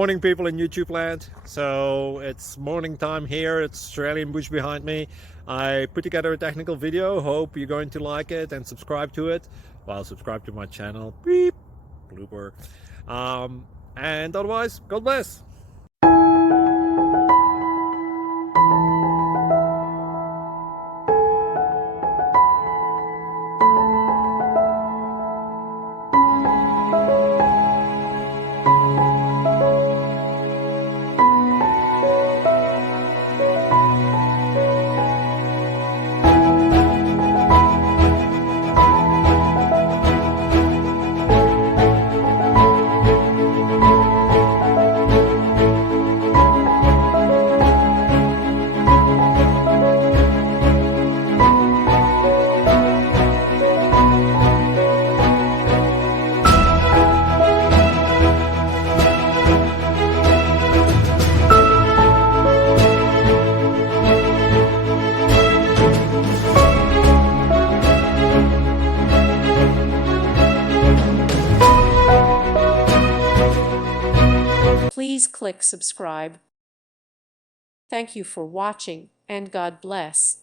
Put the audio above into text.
Morning, people in YouTube land. So it's morning time here. It's Australian bush behind me. I put together a technical video. Hope you're going to like it and subscribe to it. Well, subscribe to my channel. Beep. Blooper. And otherwise, God bless. Please click subscribe. Thank you for watching, and God bless.